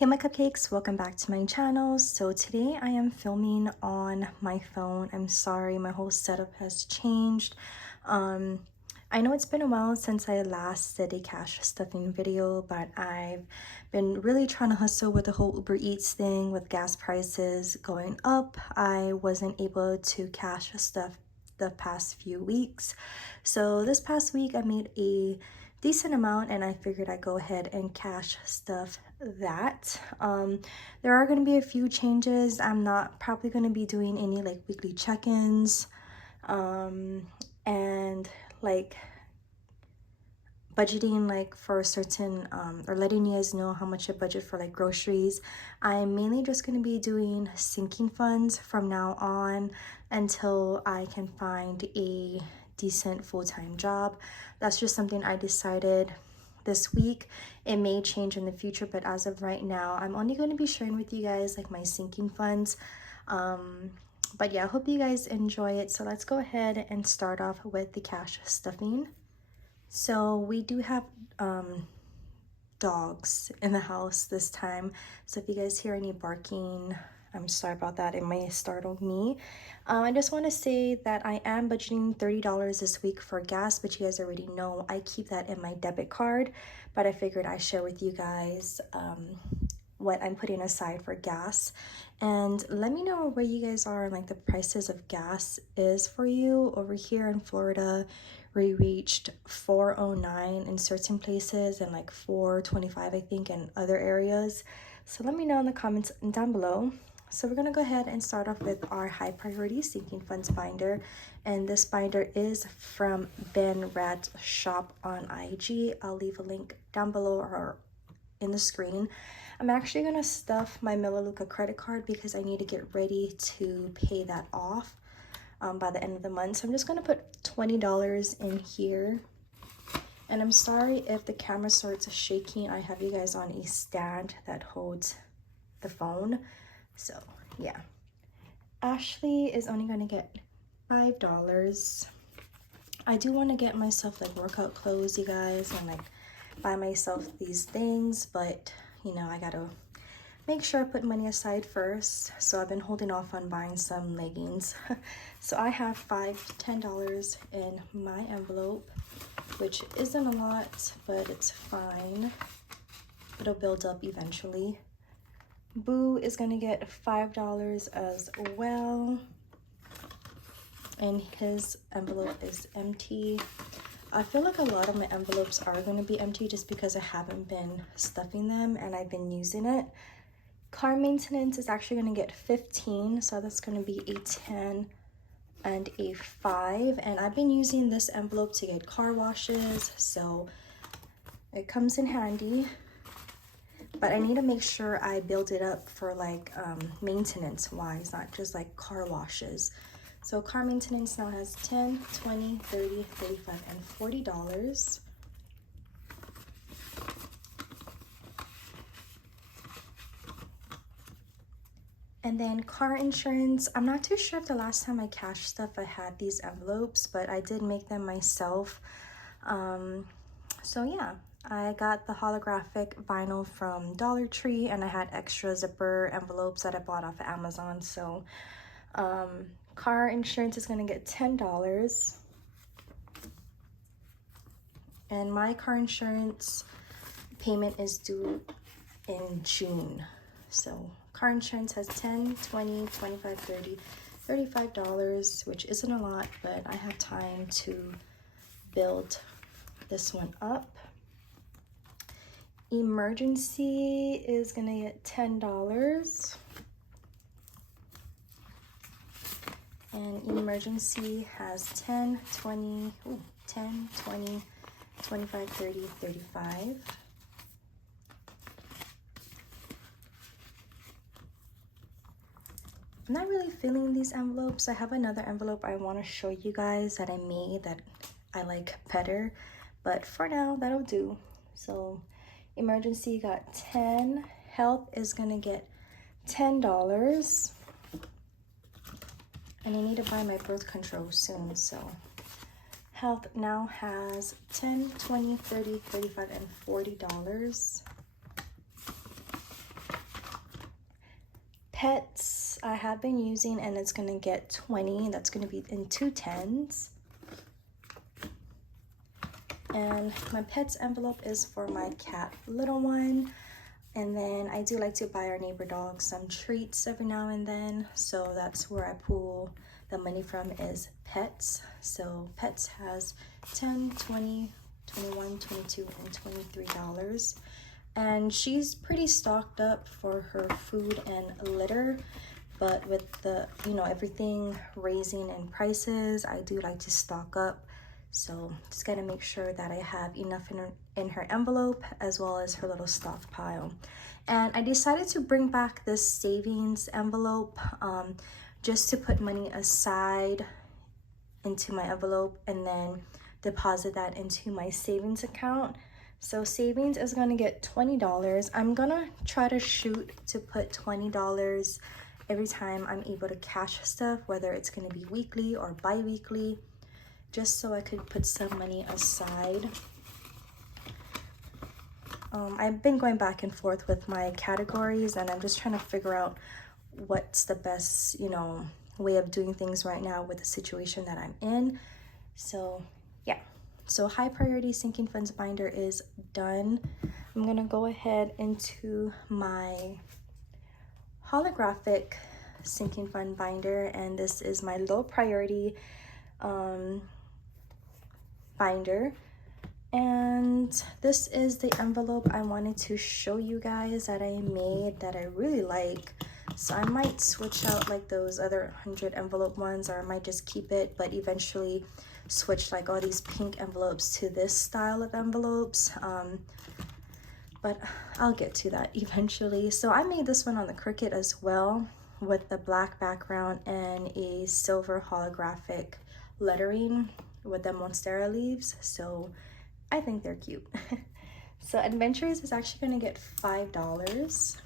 Hey my cupcakes, welcome back to my channel. So today I am filming on my phone. I'm sorry, my whole setup has changed. I know it's been a while since I last did a cash stuffing video, but I've been really trying to hustle with the whole Uber Eats thing. With gas prices going up, I wasn't able to cash stuff the past few weeks. So this past week I made a decent amount and I figured I'd go ahead and cash stuff that. There are going to be a few changes. I'm not probably going to be doing any like weekly check-ins and like budgeting like for certain or letting you guys know how much I budget for like groceries. I'm mainly just going to be doing sinking funds from now on until I can find a decent full-time job. That's just something I decided this week. It may change in the future, but as of right now, I'm only going to be sharing with you guys like my sinking funds. But yeah, I hope you guys enjoy it. So let's go ahead and start off with the cash stuffing. So we do have dogs in the house this time. So if you guys hear any barking, I'm sorry about that. It may startle me. I just want to say that I am budgeting $30 this week for gas, but you guys already know I keep that in my debit card. But I figured I'd share with you guys what I'm putting aside for gas. And let me know where you guys are, like the prices of gas is for you. Over here in Florida, we reached $4.09 in certain places and like $4.25 I think in other areas. So let me know in the comments down below. So we're gonna go ahead and start off with our high priority sinking funds binder, and this binder is from Ben Rad's shop on IG. I'll leave a link down below or in the screen. I'm actually gonna stuff my Melaleuca credit card because I need to get ready to pay that off by the end of the month. So I'm just gonna put $20 in here. And I'm sorry if the camera starts shaking. I have you guys on a stand that holds the phone. So yeah, Ashley is only gonna get $5. I do want to get myself like workout clothes, you guys, and like buy myself these things, but you know, I gotta make sure I put money aside first. So I've been holding off on buying some leggings. So I have $5 to $10 in my envelope, which isn't a lot, but it's fine. It'll build up eventually. Boo is gonna get $5 as well, and his envelope is empty. I feel like a lot of my envelopes are going to be empty just because I haven't been stuffing them and I've been using it. Car maintenance is actually going to get 15, so that's going to be a 10 and a 5. And I've been using this envelope to get car washes, so it comes in handy. But I need to make sure I build it up for like maintenance wise, not just like car washes. So car maintenance now has $10, $20, $30, $35, and $40. And then car insurance, I'm not too sure if the last time I cashed stuff I had these envelopes, but I did make them myself. So yeah, I got the holographic vinyl from Dollar Tree, and I had extra zipper envelopes that I bought off of Amazon. So car insurance is going to get $10. And my car insurance payment is due in June. So car insurance has $10, $20, $25, $30, $35, which isn't a lot, but I have time to build this one up. Emergency is gonna get $10. And emergency has 10, 20, 10, 20, 25, 30, 35. I'm not really feeling these envelopes. I have another envelope I want to show you guys that I made that I like better, but for now that'll do. So emergency got 10. Health is gonna get $10. And I need to buy my birth control soon, so health now has $10, $20, $30, $35, and $40. Pets I have been using, and it's gonna get 20. That's gonna be in 2 10s. And my Pets envelope is for my cat, little one. And then I do like to buy our neighbor dog some treats every now and then. So that's where I pull the money from, is Pets. So Pets has 10, 20, 21, 22, and $23. And she's pretty stocked up for her food and litter. But with the, you know, everything raising in prices, I do like to stock up. So just gotta make sure that I have enough in her envelope, as well as her little stockpile. And I decided to bring back this savings envelope just to put money aside into my envelope and then deposit that into my savings account. So savings is gonna get $20. I'm gonna try to shoot to put $20 every time I'm able to cash stuff, whether it's gonna be weekly or bi-weekly, just so I could put some money aside. I've been going back and forth with my categories, and I'm just trying to figure out what's the best, you know, way of doing things right now with the situation that I'm in. So yeah, so high priority sinking funds binder is done. I'm gonna go ahead into my holographic sinking fund binder, and this is my low priority binder. And this is the envelope I wanted to show you guys that I made that I really like. So I might switch out like those other 100 envelope ones, or I might just keep it, but eventually switch like all these pink envelopes to this style of envelopes. But I'll get to that eventually. So I made this one on the Cricut as well, with the black background and a silver holographic lettering with the Monstera leaves. So I think they're cute. So Adventures is actually gonna get $5.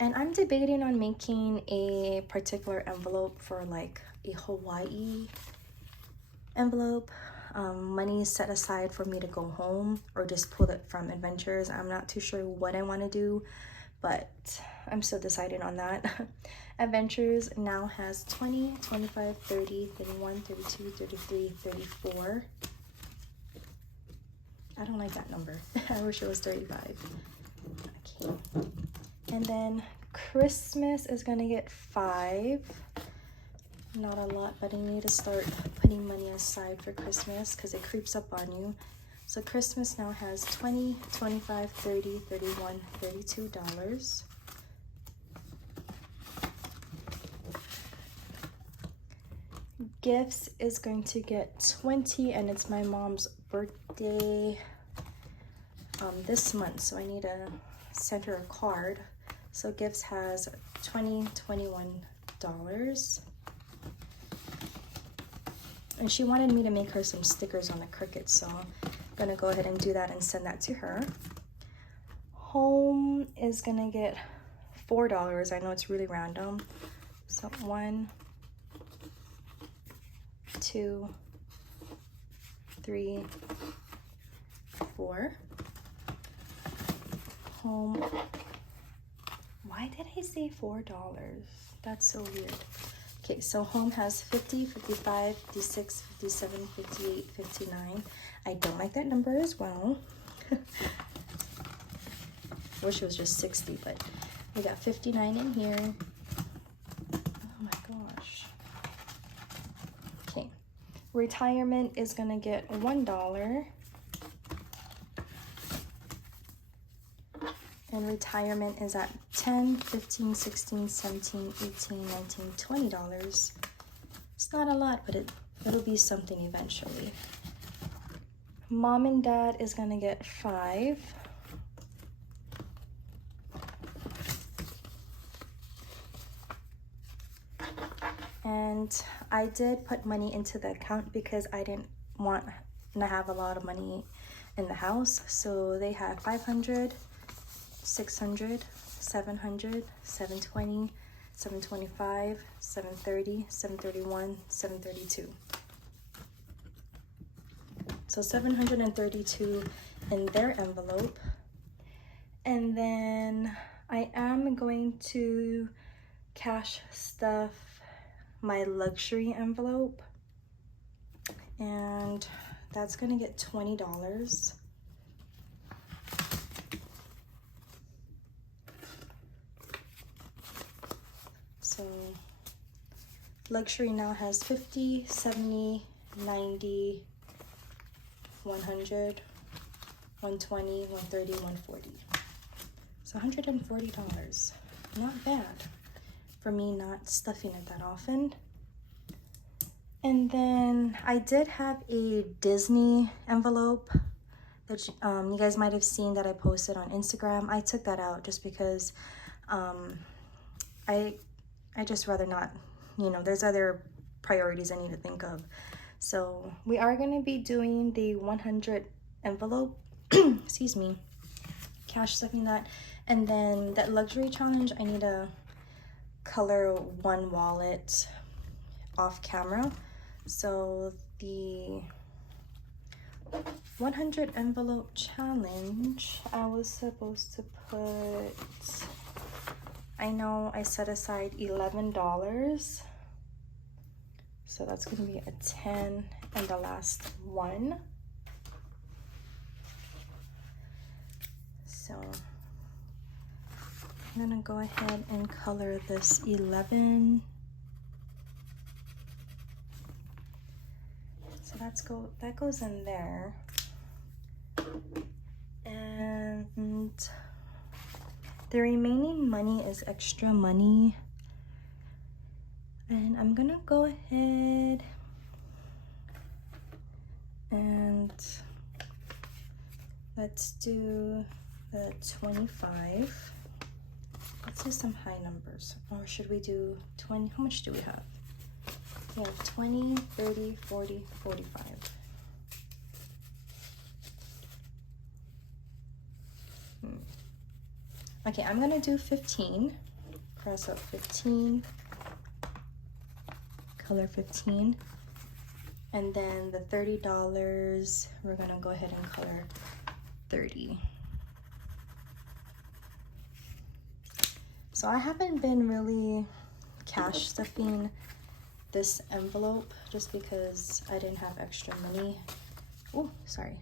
And I'm debating on making a particular envelope for like a Hawaii envelope. Money set aside for me to go home, or just pull it from Adventures. I'm not too sure what I want to do, but I'm still deciding on that. Adventures now has 20, 25, 30, 31, 32, 33, 34. I don't like that number. I wish it was 35. Okay. And then Christmas is gonna get 5. Not a lot, but I need to start putting money aside for Christmas because it creeps up on you. So Christmas now has 20, 25, 30, 31, $32. Gifts is going to get 20, and it's my mom's birthday this month, so I need to send her a card. So Gifts has $20, $21. And she wanted me to make her some stickers on the Cricut, so I'm gonna go ahead and do that and send that to her. Home is gonna get $4. I know it's really random. So 1, 2, 3, 4. Home. Why did I say $4? That's so weird. Okay, so Home has 50, 55, 56, 57, 58, 59. I don't like that number as well. Wish it was just 60, but we got 59 in here. Oh my gosh. Okay, retirement is gonna get $1. And retirement is at 10, 15, 16, 17, 18, 19, $20. It's not a lot, but it'll be something eventually. Mom and Dad is gonna get 5. And I did put money into the account because I didn't want to have a lot of money in the house. So they have 500, 600, 700, 720, 725, 730, 731, 732. So 732 in their envelope. And then I am am going to cash stuff my luxury envelope, and that's gonna get $20. So luxury now has 50, 70, 90, 100, 120, 130, 140. So $140. Not bad for me not stuffing it that often. And then I did have a Disney envelope that you guys might have seen that I posted on Instagram. I took that out just because I just rather not, you know, there's other priorities I need to think of. So we are going to be doing the 100 envelope, excuse me, cash stuffing that. And then that luxury challenge, I need to color one wallet off camera. So the 100 envelope challenge, I was supposed to put, I know I set aside $11. So that's going to be a 10 and the last one. So I'm going to go ahead and color this 11. So that goes in there. And the remaining money is extra money. And I'm gonna go ahead and let's do the 25. Let's do some high numbers. Or should we do 20? How much do we have? We have 20, 30, 40, 45. Okay, I'm gonna do 15. Cross out 15. Color 15. And then the $30, we're gonna go ahead and color 30. So I haven't been really cash stuffing this envelope just because I didn't have extra money. Oh, sorry.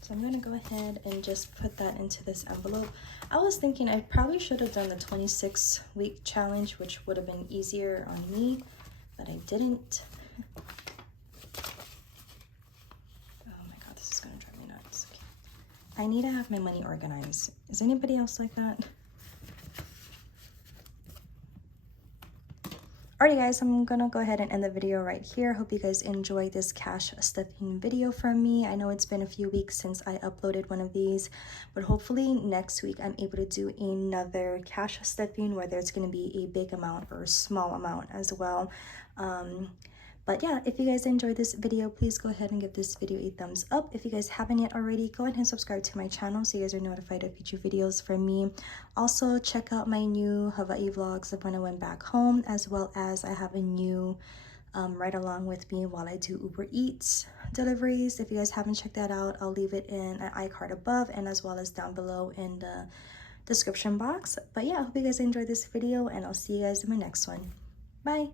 So I'm gonna go ahead and just put that into this envelope. I was thinking I probably should have done the 26-week challenge, which would have been easier on me, but I didn't. Oh my God, this is gonna drive me nuts. Okay. I need to have my money organized. Is anybody else like that? Alrighty guys, I'm gonna go ahead and end the video right here. Hope you guys enjoyed this cash stuffing video from me. I know it's been a few weeks since I uploaded one of these, but hopefully next week I'm able to do another cash stuffing, whether it's gonna be a big amount or a small amount as well. But yeah, if you guys enjoyed this video, please go ahead and give this video a thumbs up. If you guys haven't yet already, go ahead and subscribe to my channel so you guys are notified of future videos from me. Also, check out my new Hawaii vlogs of when I went back home, as well as I have a new ride along with me while I do Uber Eats deliveries. If you guys haven't checked that out, I'll leave it in an iCard above and as well as down below in the description box. But yeah, I hope you guys enjoyed this video and I'll see you guys in my next one. Bye!